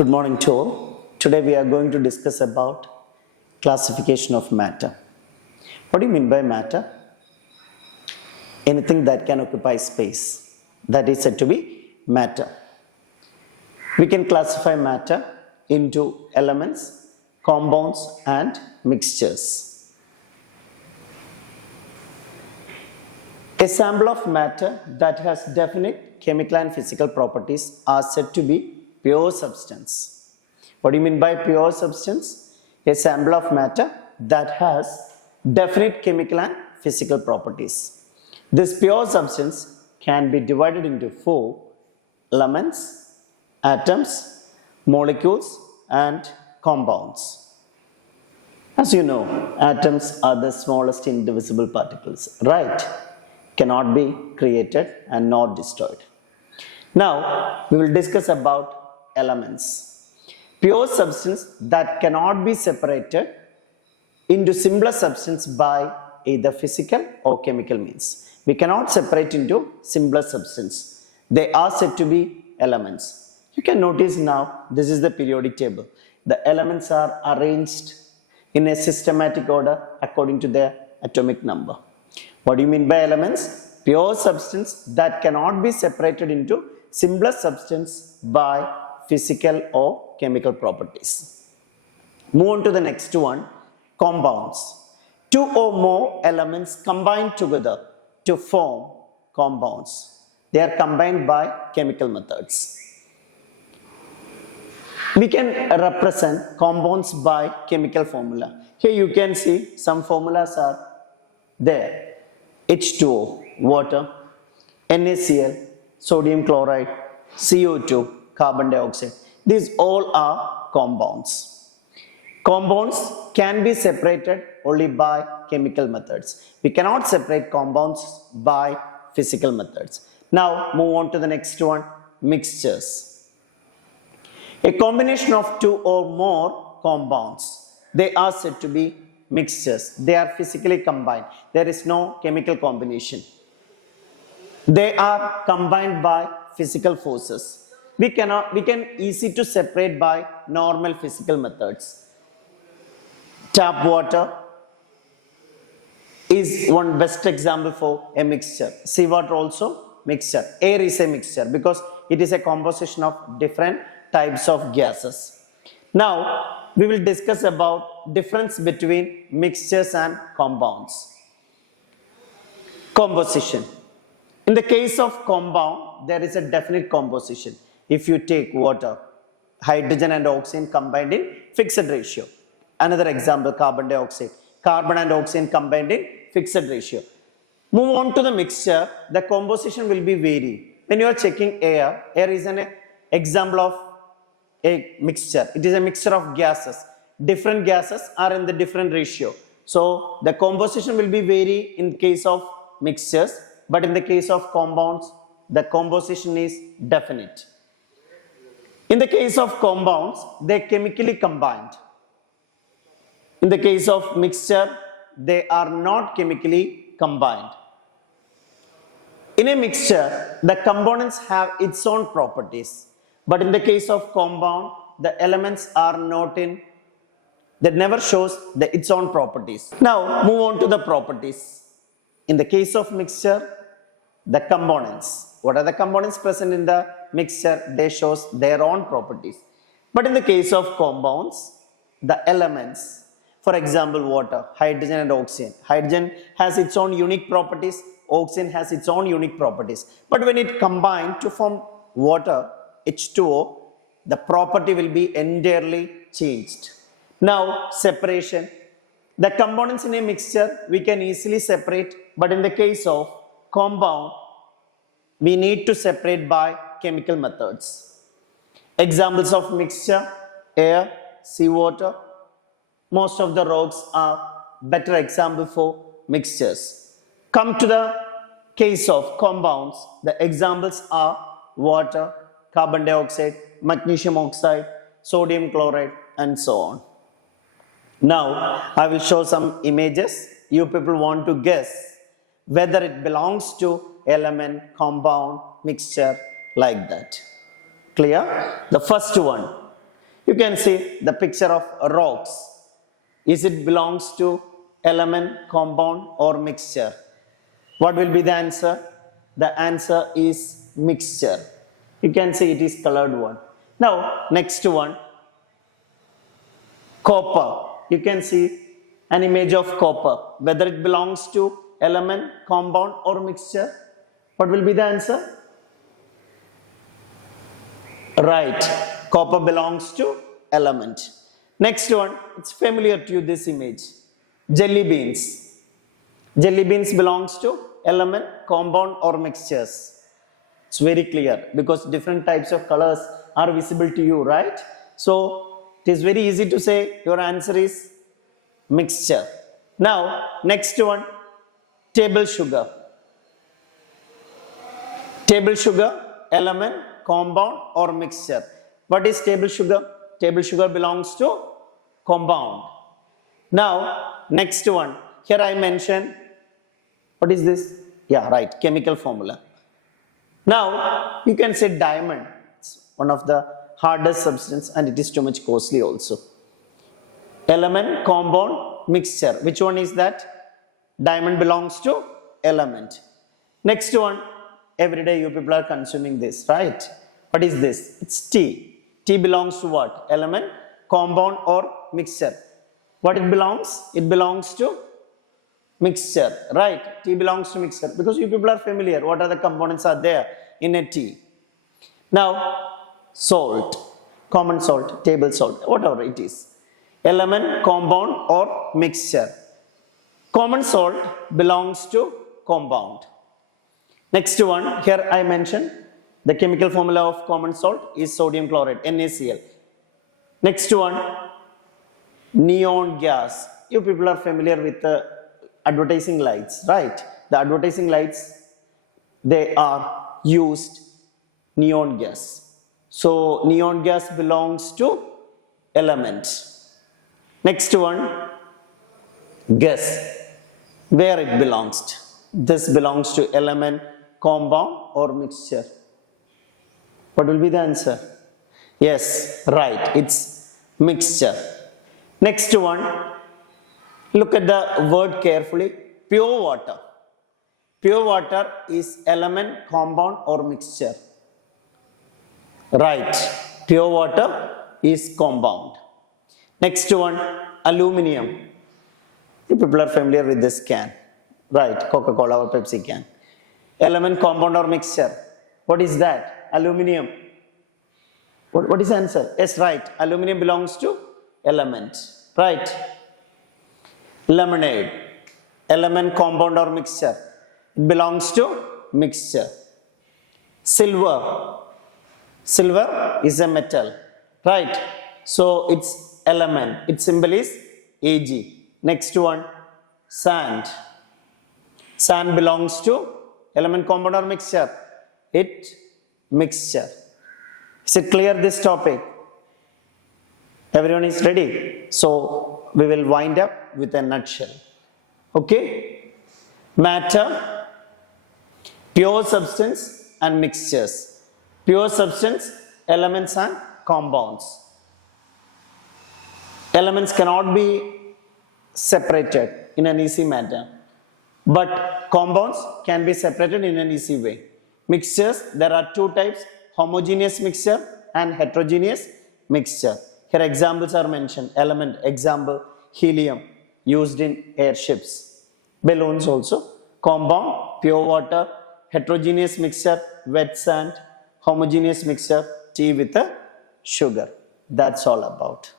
Good morning to all. Today we are going to discuss about classification of matter. What do you mean by matter? Anything that can occupy space, that is said to be matter. We can classify matter into elements, compounds and mixtures. A sample of matter that has definite chemical and physical properties are said to be pure substance. What do you mean by pure substance? A sample of matter that has definite chemical and physical properties. This pure substance can be divided into four elements, atoms, molecules and compounds. As you know, atoms are the smallest indivisible particles, right? Cannot be created and not destroyed. Now, we will discuss about elements. Pure substance that cannot be separated into simpler substance by either physical or chemical means. We cannot separate into simpler substance. They are said to be elements. You can notice now, this is the periodic table. The elements are arranged in a systematic order according to their atomic number. What do you mean by elements? Pure substance that cannot be separated into simpler substance by physical or chemical properties. Move on to the next one, compounds. Two or more elements combined together to form compounds. They are combined by chemical methods. We can represent compounds by chemical formula. Here you can see some formulas are there. H2O, water, NaCl, sodium chloride, CO2, carbon dioxide. These all are compounds. Compounds can be separated only by chemical methods. We cannot separate compounds by physical methods. Now move on to the next one, mixtures. A combination of two or more compounds. They are said to be mixtures. They are physically combined. There is no chemical combination. They are combined by physical forces. We can easy to separate by normal physical methods. Tap water is one best example for a mixture. Seawater also mixture. Air is a mixture because it is a composition of different types of gases. Now we will discuss about difference between mixtures and compounds. Composition. In the case of compound, there is a definite composition. If you take water, hydrogen and oxygen combined in fixed ratio. Another example, carbon dioxide. Carbon and oxygen combined in fixed ratio. Move on to the mixture, the composition will be varied. When you are checking air, air is an example of a mixture. It is a mixture of gases. Different gases are in the different ratio. So the composition will be vary in case of mixtures, but in the case of compounds, the composition is definite. In the case of compounds, they are chemically combined. In the case of mixture, they are not chemically combined. In a mixture, the components have its own properties. But in the case of compound, the elements are not in, that never shows its own properties. Now, move on to the properties. In the case of mixture, the components. What are the components present in the mixture? They shows their own properties. But in the case of compounds, the elements, for example, water, hydrogen and oxygen. Hydrogen has its own unique properties. Oxygen has its own unique properties. But when it combined to form water, H2O, the property will be entirely changed. Now, separation. The components in a mixture we can easily separate, but in the case of compound, we need to separate by chemical methods. Examples of mixture, air, seawater. Most of the rocks are better example for mixtures. Come to the case of compounds, the examples are water, carbon dioxide, magnesium oxide, sodium chloride and so on. Now I will show some images. You people want to guess whether it belongs to element, compound, mixture, like that. Clear? The first one, You can see the picture of rocks. Is it belongs to element, compound or mixture? What will be the answer? The answer is mixture. You can see it is colored one. Now next one, copper. You can see an image of copper. Whether it belongs to element, compound or mixture. What will be the answer? Right. Copper belongs to element. Next one, it's familiar to you, this image. Jelly beans. Jelly beans belongs to element, compound or mixtures. It's very clear because different types of colors are visible to you, right? So it is very easy to say your answer is mixture. Now next one, table sugar. Table sugar, element, compound or mixture. What is table sugar? Table sugar belongs to compound. Now next one, here I mention, what is this? Yeah, right, chemical formula. Now you can say diamond. It's one of the hardest substance and it is too much costly also. Element, compound, mixture. Which one is that? Diamond belongs to element. Next one, every day you people are consuming this, right? What is this? It's tea. Tea belongs to what? Element, compound or mixture. What it belongs? It belongs to mixture, right? Tea belongs to mixture because you people are familiar. What are the components are there in a tea? Now, salt, common salt, table salt, whatever it is. Element, compound or mixture. Common salt belongs to compound. Next one, here I mentioned the chemical formula of common salt is sodium chloride, NaCl. Next one, neon gas. You people are familiar with the advertising lights, right? The advertising lights, they are used neon gas. So neon gas belongs to element. Next one, guess where it belongs to. This belongs to element, compound or mixture. What will be the answer? Yes, right, it's mixture. Next one, look at the word carefully. Pure water. Pure water is element, compound or mixture. Right, pure water is compound. Next one, aluminum. You people are familiar with this can, right? Coca-Cola or Pepsi can. Element, compound or mixture. What is that? Aluminum. What is the answer? Yes, right. Aluminum belongs to element, right? Lemonade. Element, compound or mixture. It belongs to mixture. Silver. Silver is a metal, right? So it's element. Its symbol is Ag. Next one, sand. Sand belongs to element, compound or mixture. It mixture. Is it clear this topic? Everyone is ready? So we will wind up with a nutshell. Okay? Matter, pure substance and mixtures. Pure substance, elements and compounds. Elements cannot be separated in an easy manner, but compounds can be separated in an easy way. Mixtures, there are two types, homogeneous mixture and heterogeneous mixture. Here examples are mentioned. Element, example, helium, used in airships. Balloons also. Compound, pure water. Heterogeneous mixture, wet sand. Homogeneous mixture, tea with a sugar. That's all about.